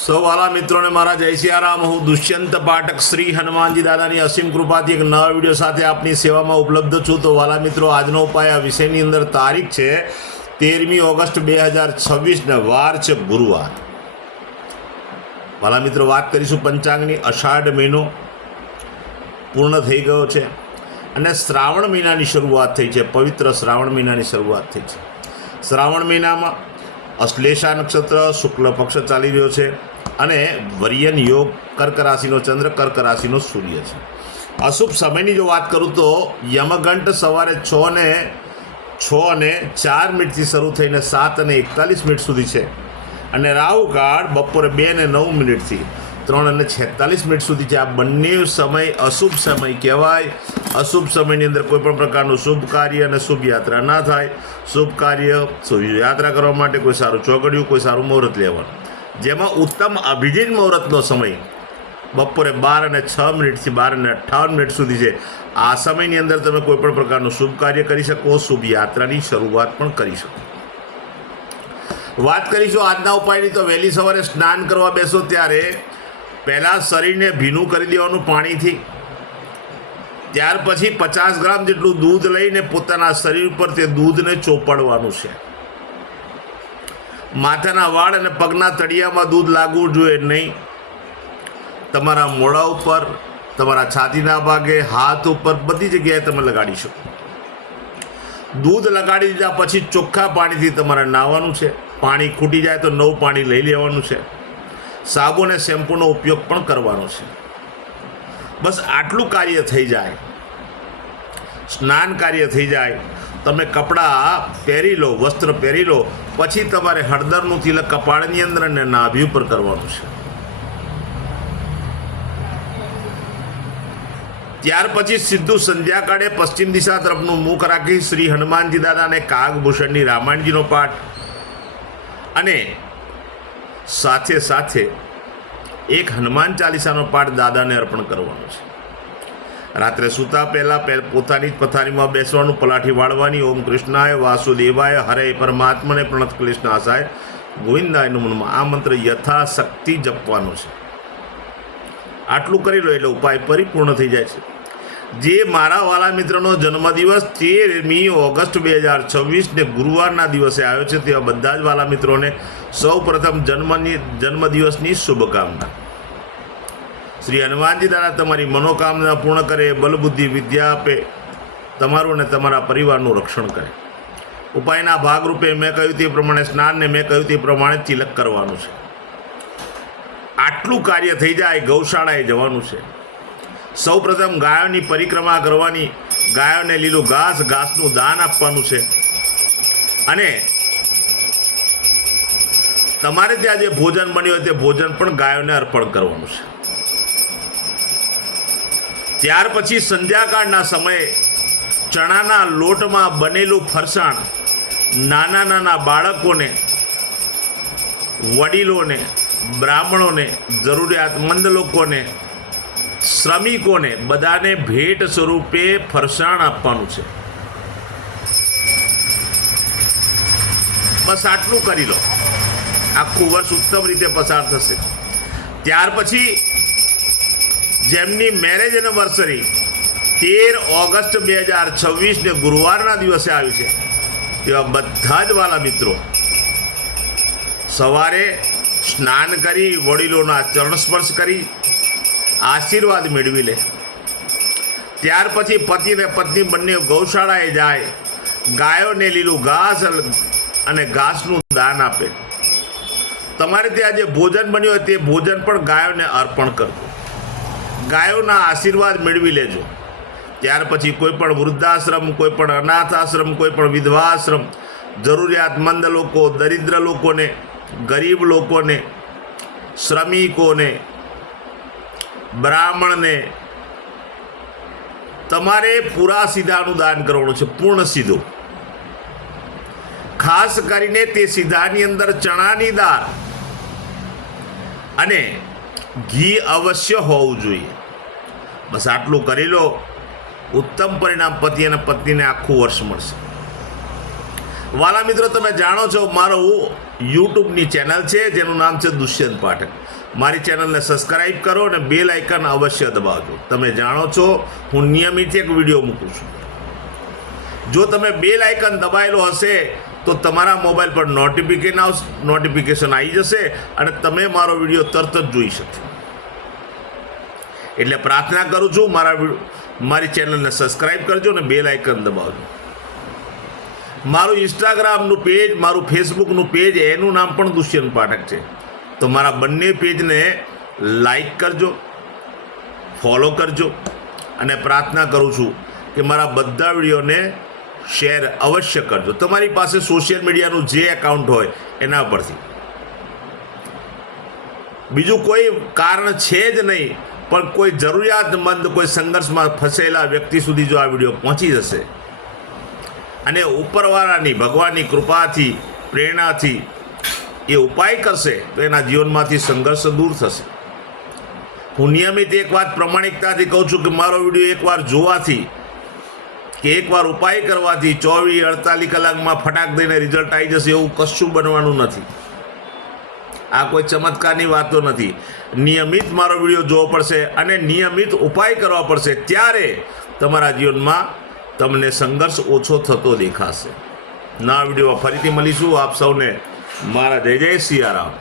સૌ વાલા મિત્રોને મારા જય સિયારામ. હું દુષ્યંત પાઠક શ્રી હનુમાનજી દાદાની અસીમ કૃપાથી એક નવા વિડીયો સાથે આપની સેવામાં ઉપલબ્ધ છું. તો વાલા મિત્રો, આજનો ઉપાય આ વિષયની અંદર તારીખ છે 13મી ઓગસ્ટ 2026 ને વાર છે ગુરુવાર. વાલા મિત્રો, વાત કરીશું પંચાંગની. અષાઢ મહિનો પૂર્ણ થઈ ગયો છે અને શ્રાવણ મહિનાની શરૂઆત થઈ છે. પવિત્ર શ્રાવણ મહિનાની શરૂઆત થઈ છે. શ્રાવણ મહિનામાં અશ્લેષા નક્ષત્ર શુક્લ પક્ષ ચાલી રહ્યો છે અને વર્યન યોગ કર્ક રાશિનો ચંદ્ર, કર્ક રાશિનો સૂર્ય છે. અશુભ સમયની જો વાત કરું તો યમઘંટ સવારે 6:04 શરૂ થઈને 7:41 સુધી છે અને રાહુકાળ બપોરે 2:09 3:46 સુધી છે. આ બંને સમય અશુભ સમય કહેવાય. અશુભ સમયની અંદર કોઈપણ પ્રકારનું શુભ કાર્ય અને શુભ યાત્રા ના થાય. શુભ કાર્ય, શુભ યાત્રા કરવા માટે કોઈ સારું ચોઘડિયું, કોઈ સારું મુહૂર્ત લેવાનું, જેમાં ઉત્તમ અભિજીત મુહૂર્તનો સમય બપોરે 12:06 થી 12:58 સુધી છે. આ સમયની અંદર તમે કોઈપણ પ્રકારનું શુભ કાર્ય કરી શકો, શુભ યાત્રાની શરૂઆત પણ કરી શકો. વાત કરીશું આજના ઉપાયની. તો વહેલી સવારે સ્નાન કરવા બેસો ત્યારે પહેલાં શરીરને ભીનું કરી દેવાનું પાણીથી. ત્યાર પછી 50 ગ્રામ જેટલું દૂધ લઈને પોતાના શરીર પર તે દૂધને ચોપડવાનું છે. માથાના વાળ અને પગના તળિયામાં દૂધ લાગવું જોઈએ નહીં. તમારા મોઢા ઉપર, તમારા છાતીના ભાગે, હાથ ઉપર, બધી જગ્યાએ તમે લગાડી શકો. દૂધ લગાડી દીધા પછી ચોખ્ખા પાણીથી તમારે નાહવાનું છે. પાણી ખૂટી જાય તો નવું પાણી લઈ લેવાનું છે. સાબુ અને શેમ્પૂનો ઉપયોગ પણ કરવાનો છે. બસ આટલું કાર્ય થઈ જાય, સ્નાન કાર્ય થઈ જાય, તમે કપડાં પહેરી લો, વસ્ત્ર પહેરી લો, પછી તમારે હળદરનું તિલક કપાળની અંદર અને નાભી ઉપર કરવાનું છે. ત્યાર પછી સીધું સંધ્યાકાળે પશ્ચિમ દિશા તરફનું મુખ રાખી શ્રી હનુમાનજી દાદાને કાગભૂષણની રામાયણજીનો પાઠ અને સાથે સાથે એક હનુમાન ચાલીસાનો પાઠ દાદાને અર્પણ કરવાનો છે. રાત્રે સૂતા પહેલાં પોતાની જ પથારીમાં બેસવાનું, પલાઠી વાળવાની. ઓમ કૃષ્ણાય વાસુદેવાય હરે પરમાત્મને પ્રણત ક્લેશનાશાય ગોવિંદાય નમઃ. આ મંત્ર યથાશક્તિ જપવાનો છે. આટલું કરી લો એટલે ઉપાય પરિપૂર્ણ થઈ જાય છે. જે મારા વાલા મિત્રનો જન્મદિવસ 13મી ઓગસ્ટ 2026 ને ગુરુવારના દિવસે આવ્યો છે, તેવા બધા જ વાલા મિત્રોને સૌ પ્રથમ જન્મદિવસની શુભકામના. શ્રી હનુમાનજી દાદા તમારી મનોકામના પૂર્ણ કરે, બલબુદ્ધિ વિદ્યા આપે, તમારું અને તમારા પરિવારનું રક્ષણ કરે. ઉપાયના ભાગરૂપે મેં કહ્યું તે પ્રમાણે સ્નાનને મેં કહ્યું તે પ્રમાણે તિલક કરવાનું છે. આટલું કાર્ય થઈ જાય, ગૌશાળાએ જવાનું છે. સૌ પ્રથમ ગાયોની પરિક્રમા કરવાની, ગાયોને લીલું ઘાસનું દાન આપવાનું છે અને તમારે ત્યાં જે ભોજન બન્યું હોય તે ભોજન પણ ગાયોને અર્પણ કરવાનું છે. ત્યાર પછી સંધ્યાકાળના સમયે ચણાના લોટમાં બનેલું ફરસાણ નાના નાના બાળકોને, વડીલોને, બ્રાહ્મણોને, જરૂરિયાતમંદ લોકોને, શ્રમિકોને બધાને ભેટ સ્વરૂપે ફરસાણ આપવાનું છે. બસ આટલું કરી લો, આખું વર્ષ ઉત્તમ રીતે પસાર થશે. ત્યાર પછી જેમની મેરેજ એનિવર્સરી 13 ઓગસ્ટ 2026 ને ગુરુવારના દિવસે આવી છે, તેવા બધા જ વાલા મિત્રો સવારે સ્નાન કરી, વડીલોના ચરણ સ્પર્શ કરી આશીર્વાદ મેળવી લે. ત્યાર પછી પતિ અને પત્ની બંને ગૌશાળાએ જાય, ગાયોને લીલું ઘાસ અને ઘાસનું દાન આપે. તમારે ત્યાં જે ભોજન બન્યું હોય તે ભોજન પણ ગાયોને અર્પણ કરજો. ગાયોના આશીર્વાદ મેળવી લેજો. ત્યાર પછી કોઈ પણ વૃદ્ધાશ્રમ, કોઈ પણ અનાથ આશ્રમ, કોઈ પણ વિધવા આશ્રમ, જરૂરિયાતમંદ લોકો, દરિદ્ર લોકોને, ગરીબ લોકોને, શ્રમિકોને, બ્રાહ્મણને તમારે પૂરા સીધાનું દાન કરવાનું છે. પૂર્ણ સીધું. ખાસ કરીને તે સીધાની અંદર ચણાની દાળ અને ઘી અવશ્ય હોવું જોઈએ. બસ આટલું કરી લો, ઉત્તમ પરિણામ પતિ અને પત્નીને આખું વર્ષ મળશે. વાલા મિત્રો, તમે જાણો છો મારું યુટ્યુબની ચેનલ છે જેનું નામ છે દુષ્યંત પાઠક. મારી ચેનલને સબસ્ક્રાઈબ કરો અને બેલ આઇકન અવશ્ય દબાવજો. તમે જાણો છો હું નિયમિત એક વિડીયો મૂકું છું. જો તમે બેલ આઇકન દબાયેલો હશે તો તમારા મોબાઈલ પર નોટિફિકેશન આવી જશે અને તમે મારો વિડીયો તરત જ જોઈ શકશો. એટલે પ્રાર્થના કરું છું, મારી ચેનલને સબસ્ક્રાઈબ કરજો અને બેલ આઇકન દબાવજો. મારું ઇન્સ્ટાગ્રામનું પેજ, મારું ફેસબુકનું પેજ, એનું નામ પણ દુષ્યંત પાઠક છે. તો મારા બંને પેજને લાઈક કરજો, ફોલો કરજો અને પ્રાર્થના કરું છું કે મારા બધા વિડીયોને શેર અવશ્ય કરજો. તમારી પાસે સોશિયલ મીડિયાનું જે એકાઉન્ટ હોય એના પરથી. બીજું કોઈ કારણ છે જ નહીં, પણ કોઈ જરૂરિયાતમંદ, કોઈ સંઘર્ષમાં ફસેલા વ્યક્તિ સુધી જો આ વિડીયો પહોંચી જશે અને ઉપરવાળાની, ભગવાનની કૃપાથી, પ્રેરણાથી એ ઉપાય કરશે તો એના જીવનમાંથી સંઘર્ષ દૂર થશે. હું નિયમિત એક વાત પ્રમાણિકતાથી કહું છું કે મારો વિડીયો એકવાર જોવાથી કે એકવાર ઉપાય કરવાથી 24-48 કલાકમાં ફટાક દઈને રિઝલ્ટ આવી જશે એવું કશું બનવાનું નથી. આ કોઈ ચમત્કારની વાતો નથી. નિયમિત મારો વિડીયો જોવો પડશે અને નિયમિત ઉપાય કરવા પડશે, ત્યારે તમારા જીવનમાં તમને સંઘર્ષ ઓછો થતો દેખાશે. નવા વિડીયોમાં ફરીથી મળીશું. આપ સૌને મારા જય જય સિયારામ.